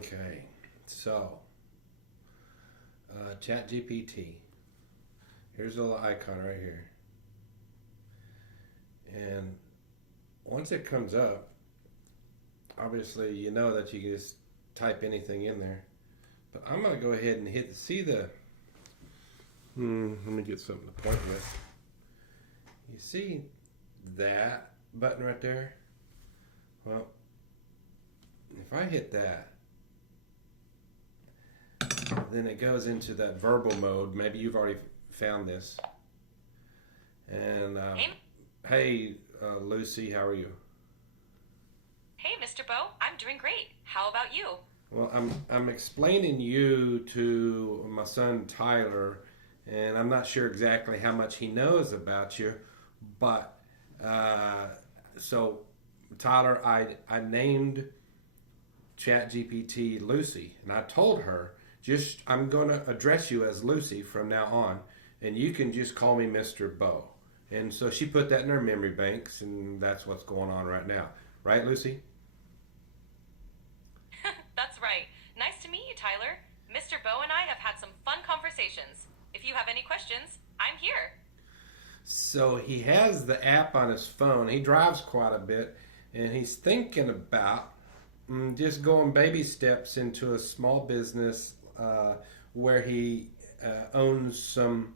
Okay, so ChatGPT. Here's a little icon right here, and once it comes up, obviously you know that you can just type anything in there. But I'm gonna go ahead and hit see the. Let me get something to point with. You see that button right there? Well, if I hit that, then it goes into that verbal mode. Maybe you've already found this. And hey, Lucy, how are you? Hey, Mr. Bo, I'm doing great. How about you? Well, I'm explaining you to my son Tyler, and I'm not sure exactly how much he knows about you, but uh, so Tyler, I named ChatGPT Lucy, and I told her just I'm going to address you as Lucy from now on, and you can just call me Mr. Bo. And so she put that in her memory banks, and that's what's going on right now, right, Lucy? That's right. Nice to meet you, Tyler. Mr. Bo and I have had some fun conversations. If you have any questions, I'm here. So he has the app on his phone. He drives quite a bit, and he's thinking about just going baby steps into a small business where he owns some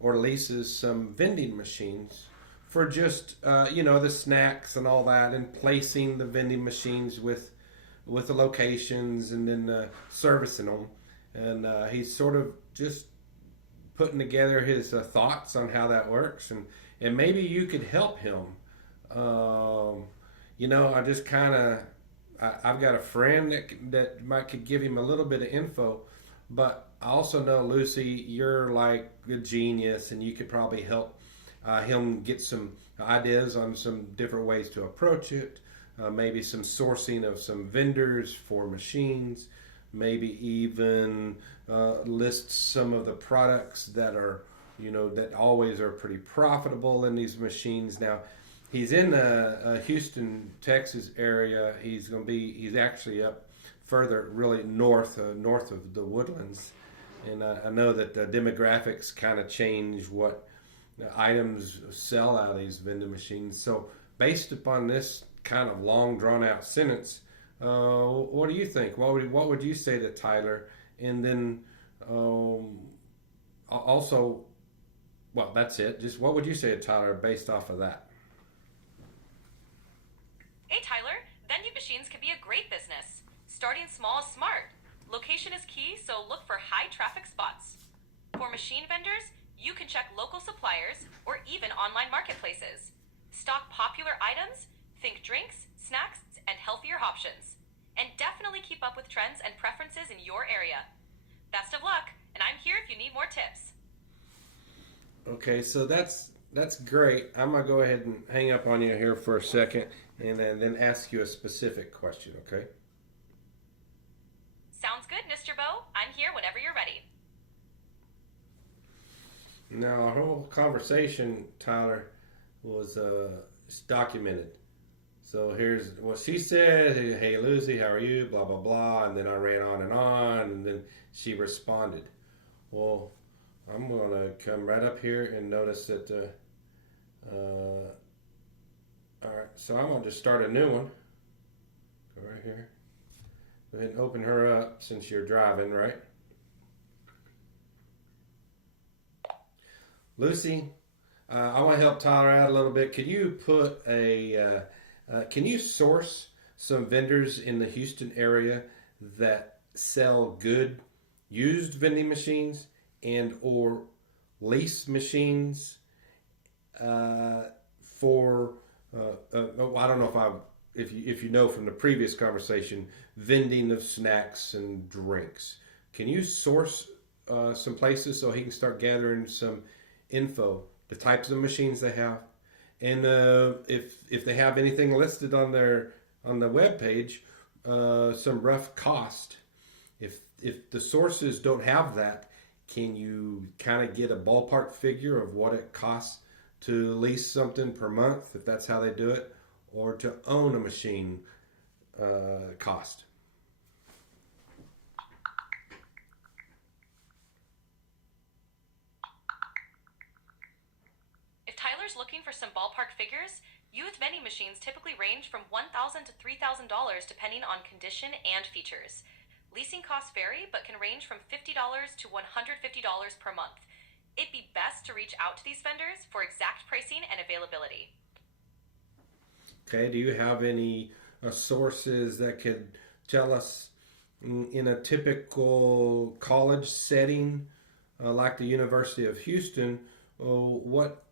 or leases some vending machines for just the snacks and all that, and placing the vending machines with the locations and then servicing them. And he's sort of just putting together his thoughts on how that works, and maybe you could help him. Um, I just kind of I've got a friend that might could give him a little bit of info, but I also know Lucy, you're like a genius, and you could probably help him get some ideas on some different ways to approach it. Maybe some sourcing of some vendors for machines, maybe even list some of the products that are, that always are pretty profitable in these machines. Now, he's in the Houston, Texas area. He's actually up further, really north of the Woodlands. And I know that the demographics kind of change what items sell out of these vending machines. So, based upon this kind of long, drawn out sentence, what do you think? What would you say to Tyler? And then also, well, that's it. Just what would you say to Tyler based off of that? Hey, Tyler, vending machines can be a great business. Starting small is smart. Location is key, so look for high traffic spots. For machine vendors, you can check local suppliers or even online marketplaces. Stock popular items, think drinks, snacks, and healthier options. And definitely keep up with trends and preferences in your area. Best of luck, and I'm here if you need more tips. Okay, so that's great. I'm gonna go ahead and hang up on you here for a second, and then ask you a specific question. Okay. Sounds good, Mr. Bo. I'm here whenever you're ready. Now, our whole conversation, Tyler, was documented. So here's what she said. Hey, Lucy, how are you? Blah, blah, blah. And then I ran on. And then she responded. Well, I'm going to come right up here and notice that. All right. So I'm going to just start a new one. Go right here. Go ahead and open her up since you're driving, right? Lucy, I want to help Tyler out a little bit. Could you can you source some vendors in the Houston area that sell good used vending machines and or lease machines for I don't know if you know from the previous conversation, vending of snacks and drinks. Can you source some places so he can start gathering some info, the types of machines they have, and if they have anything listed on the web page, some rough cost. If the sources don't have that, can you kind of get a ballpark figure of what it costs to lease something per month, if that's how they do it, or to own a machine cost? just looking for some ballpark figures, used vending machines typically range from $1,000 to $3,000 depending on condition and features. Leasing costs vary but can range from $50 to $150 per month. It'd be best to reach out to these vendors for exact pricing and availability. Okay, do you have any sources that could tell us in a typical college setting, like the University of Houston, what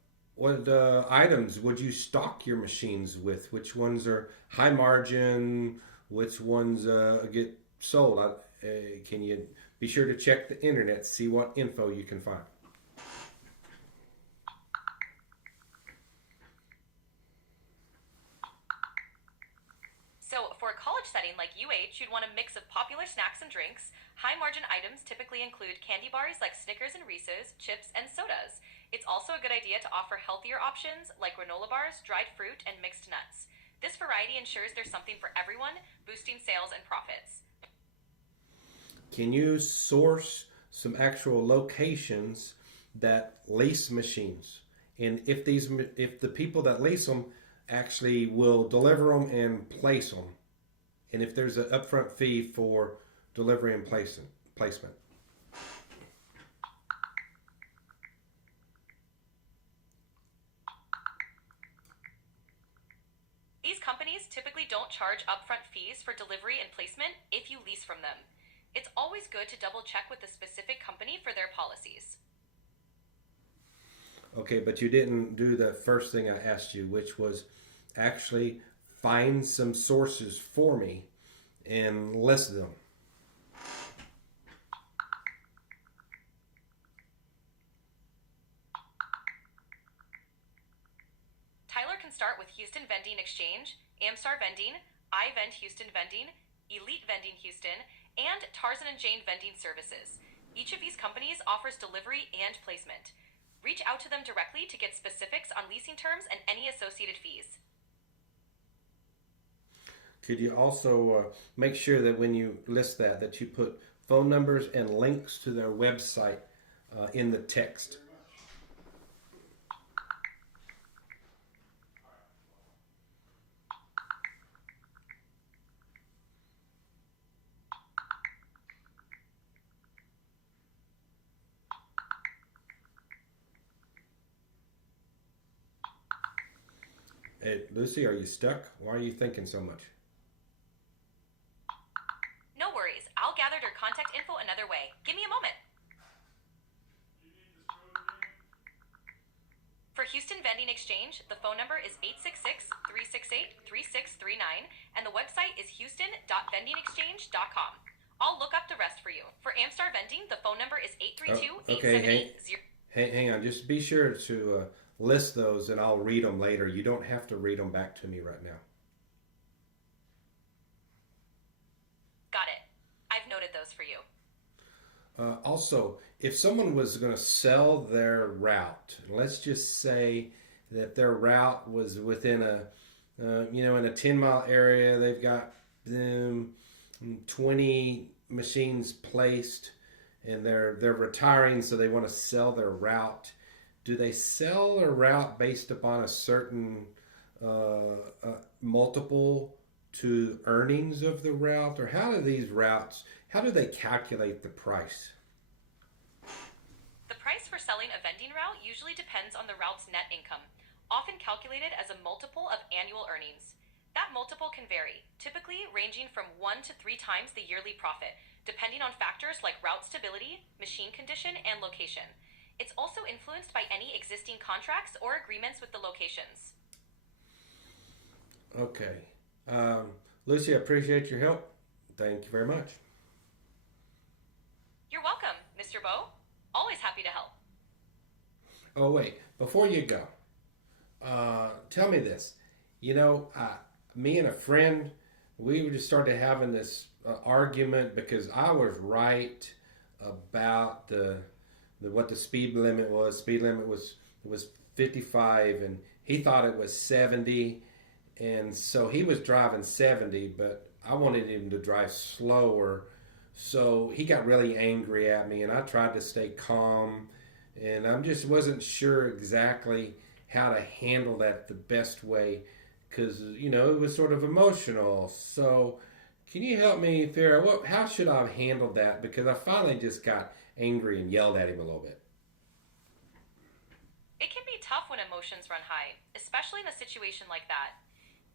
items would you stock your machines with? Which ones are high margin? Which ones get sold? Can you be sure to check the internet, see what info you can find? So, for a college setting like UH, you'd want a mix of popular snacks and drinks. High margin items typically include candy bars like Snickers and Reese's, chips, and sodas. It's also a good idea to offer healthier options like granola bars, dried fruit, and mixed nuts. This variety ensures there's something for everyone, boosting sales and profits. Can you source some actual locations that lease machines? And if the people that lease them actually will deliver them and place them, and if there's an upfront fee for delivery and placement. These companies typically don't charge upfront fees for delivery and placement if you lease from them. It's always good to double check with the specific company for their policies. Okay, but you didn't do the first thing I asked you, which was actually find some sources for me and list them. Tyler can start with Houston Vending Exchange, Amstar Vending, iVend Houston Vending, Elite Vending Houston, and Tarzan and Jane Vending Services. Each of these companies offers delivery and placement. Reach out to them directly to get specifics on leasing terms and any associated fees. Could you also make sure that when you list that you put phone numbers and links to their website in the text? Hey, Lucy, are you stuck? Why are you thinking so much? No worries, I'll gather their contact info another way. Give me a moment. For Houston Vending Exchange, the phone number is 866-368-3639 and the website is houston.vendingexchange.com. I'll look up the rest for you. For Amstar Vending, the phone number is 832-878-0. Hang on. Just be sure to list those and I'll read them later. You don't have to read them back to me right now. Got it. I've noted those for you. Also, if someone was going to sell their route, let's just say that their route was within in a 10-mile area, they've got 20 machines placed, and they're retiring, so they want to sell their route. Do they sell a route based upon a certain multiple to earnings of the route, or how do they calculate the price? The price for selling a vending route usually depends on the route's net income, often calculated as a multiple of annual earnings. That multiple can vary, typically ranging from 1 to 3 times the yearly profit, depending on factors like route stability, machine condition, and location. It's also influenced by any existing contracts or agreements with the locations. Okay. Lucy, I appreciate your help. Thank you very much. You're welcome, Mr. Bowe. Always happy to help. Oh, wait. Before you go, tell me this. Me and a friend, we just started having this argument because I was right about what the speed limit was. Speed limit was 55, and he thought it was 70, and so he was driving 70, but I wanted him to drive slower. So he got really angry at me, and I tried to stay calm, and I just wasn't sure exactly how to handle that the best way because it was sort of emotional. So can you help me, Farah? How should I have handled that? Because I finally just got angry and yelled at him a little bit. It can be tough when emotions run high, especially in a situation like that.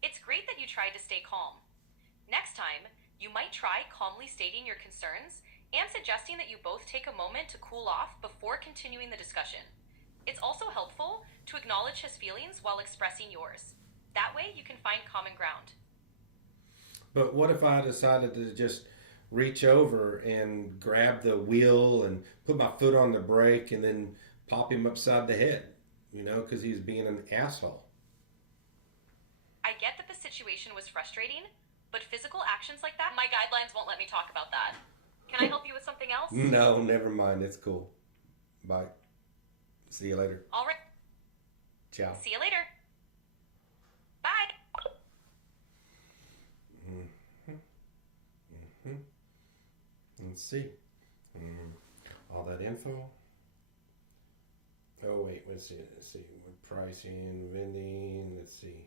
It's great that you tried to stay calm. Next time, you might try calmly stating your concerns and suggesting that you both take a moment to cool off before continuing the discussion. It's also helpful to acknowledge his feelings while expressing yours. That way, you can find common ground. But what if I decided to just reach over and grab the wheel and put my foot on the brake and then pop him upside the head, because he's being an asshole? I get that the situation was frustrating, but physical actions like that, my guidelines won't let me talk about that. Can I help you with something else? No, never mind. It's cool. Bye. See you later. All right. Ciao. See you later. Bye. Let's see. All that info. Oh, wait. Let's see. Pricing, vending. Let's see.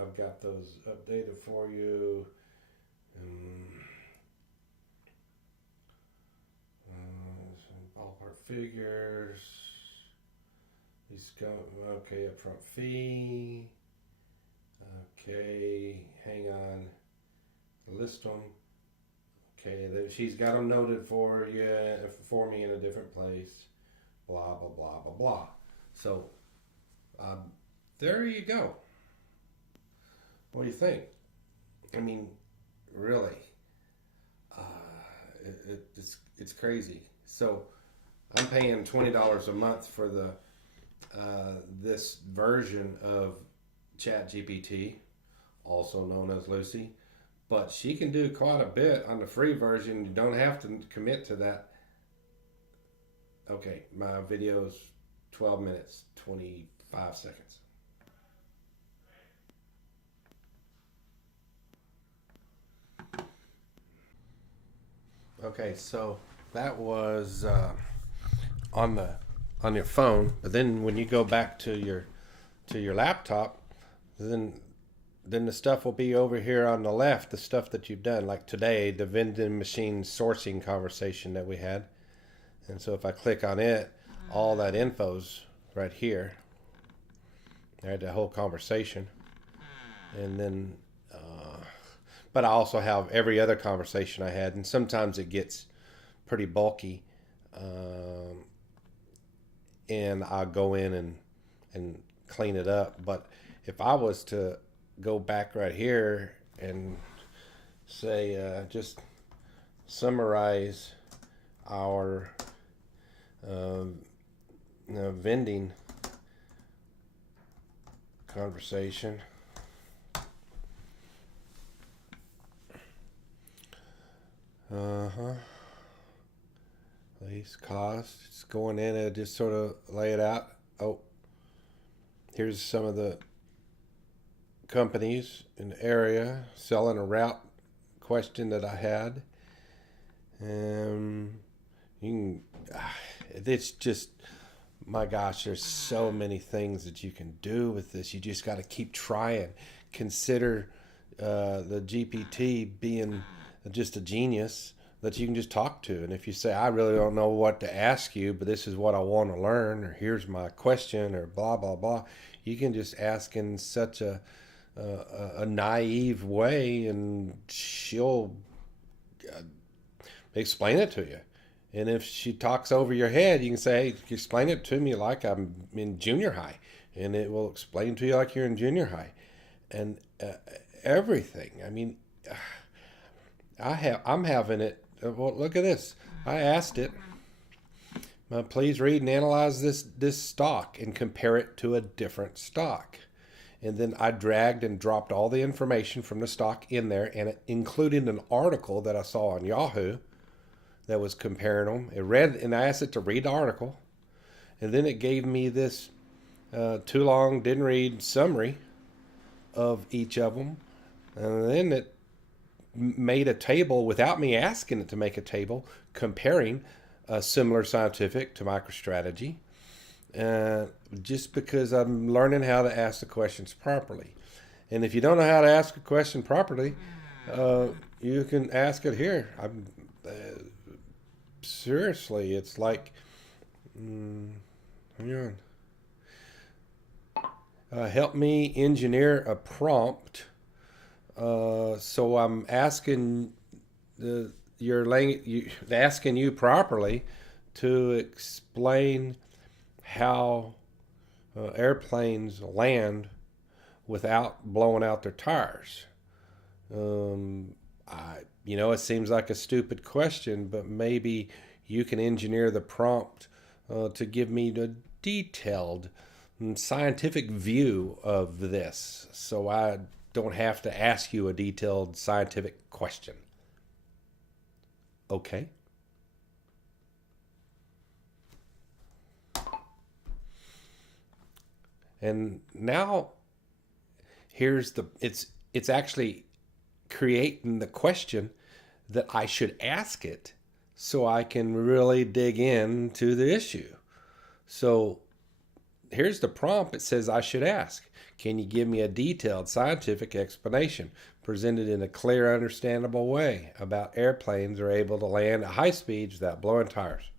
I've got those updated for you. Ballpark figures. Okay, upfront fee. Okay, hang on. List them. Okay, she's got them noted for me in a different place. Blah blah blah blah blah. So, there you go. What do you think? I mean, really, it's crazy. So, I'm paying $20 a month for the this version of ChatGPT, also known as Lucy, but she can do quite a bit on the free version. You don't have to commit to that. Okay, my video's 12 minutes, 25 seconds. Okay, so that was on your phone, but then when you go back to your laptop, then the stuff will be over here on the left, the stuff that you've done, like today, the vending machine sourcing conversation that we had. And so if I click on it, all that info's right here. I had the whole conversation. And then, but I also have every other conversation I had, and sometimes it gets pretty bulky. And I'll go in and clean it up. But if I was to go back right here and say, just summarize our vending conversation. Lease cost. It's going in and just sort of lay it out. Oh, here's some of the companies in the area selling a route question that I had. You can, it's just, my gosh, there's so many things that you can do with this. You just got to keep trying. Consider the GPT being just a genius that you can just talk to. And if you say, I really don't know what to ask you, but this is what I want to learn, or here's my question, or blah, blah, blah, you can just ask in such a naive way, and she'll explain it to you. And if she talks over your head, you can say, hey, explain it to me like I'm in junior high. And it will explain to you like you're in junior high. And everything. I mean, I'm having it. Well, look at this. I asked it, please read and analyze this stock and compare it to a different stock. And then I dragged and dropped all the information from the stock in there, and it included an article that I saw on Yahoo that was comparing them. It read, and I asked it to read the article, and then it gave me this too long, didn't read summary of each of them, and then it made a table without me asking it to make a table comparing Similar Scientific to MicroStrategy, just because I'm learning how to ask the questions properly. And if you don't know how to ask a question properly, uh, you can ask it here. Seriously, it's like, hang on. Help me engineer a prompt. So I'm asking asking you properly to explain how airplanes land without blowing out their tires. It seems like a stupid question, but maybe you can engineer the prompt to give me the detailed scientific view of this, so I don't have to ask you a detailed scientific question. Okay. And now it's actually creating the question that I should ask it so I can really dig into the issue. So here's the prompt. It says I should ask, can you give me a detailed scientific explanation presented in a clear, understandable way about airplanes are able to land at high speeds without blowing tires?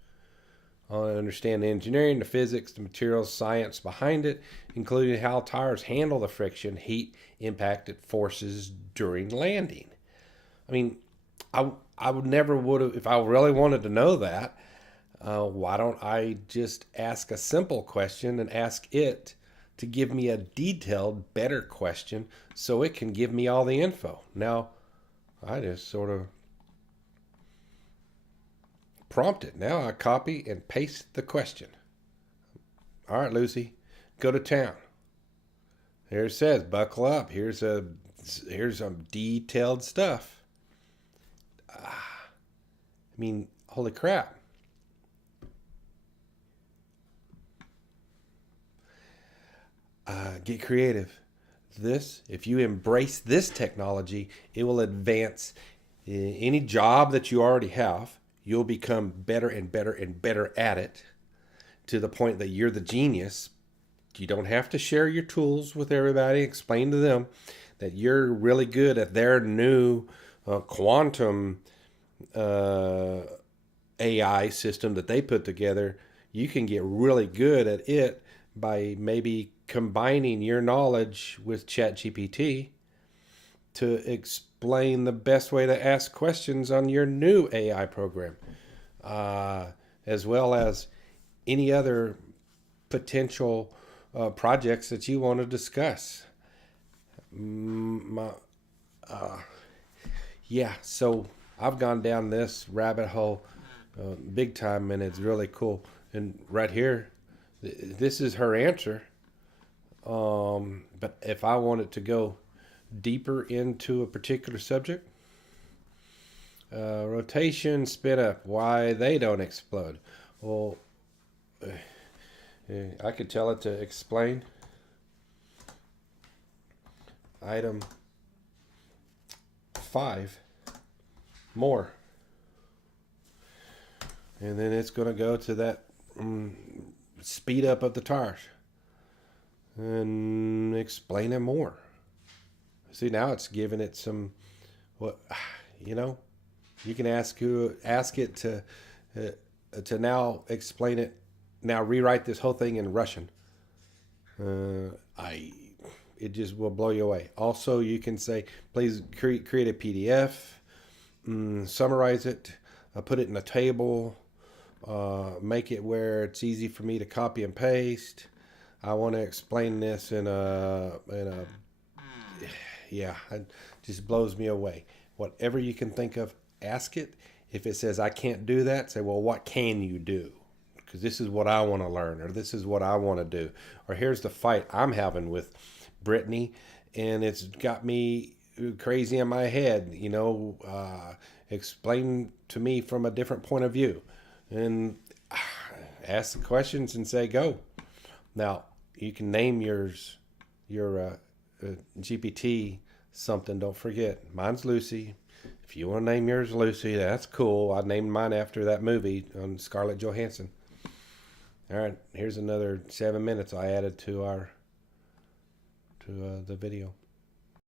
I want to understand the engineering, the physics, the materials, science behind it, including how tires handle the friction, heat, impacted forces during landing. I mean, I would never would have, if I really wanted to know that, why don't I just ask a simple question and ask it to give me a detailed, better question so it can give me all the info? Now, I just sort of prompt it. Now I copy and paste the question. All right, Lucy, go to town. Here it says, buckle up. Here's some detailed stuff. Holy crap. Get creative. If you embrace this technology, it will advance any job that you already have. You'll become better and better and better at it to the point that you're the genius. You don't have to share your tools with everybody. Explain to them that you're really good at their new quantum AI system that they put together. You can get really good at it by maybe combining your knowledge with ChatGPT to explain the best way to ask questions on your new AI program, as well as any other potential projects that you want to discuss. So I've gone down this rabbit hole big time, and it's really cool. And right here, this is her answer. But if I wanted to go deeper into a particular subject, rotation, spin up, why they don't explode. Well, I could tell it to explain. Item 5, more. And then it's going to go to that speed up of the tires and explain it more. See, now it's giving it some, you can ask it to now explain it. Now rewrite this whole thing in Russian. It just will blow you away. Also, you can say, please create a PDF, summarize it, put it in a table, make it where it's easy for me to copy and paste. I want to explain this it just blows me away. Whatever you can think of, ask it. If it says I can't do that, say, well, what can you do? Because this is what I want to learn, or this is what I want to do, or here's the fight I'm having with Brittany, and it's got me crazy in my head. Explain to me from a different point of view, and ask the questions and say go. Now you can name your GPT something. Don't forget, mine's Lucy. If you want to name yours Lucy, that's cool. I named mine after that movie on Scarlett Johansson. All right, here's another 7 minutes I added to the video.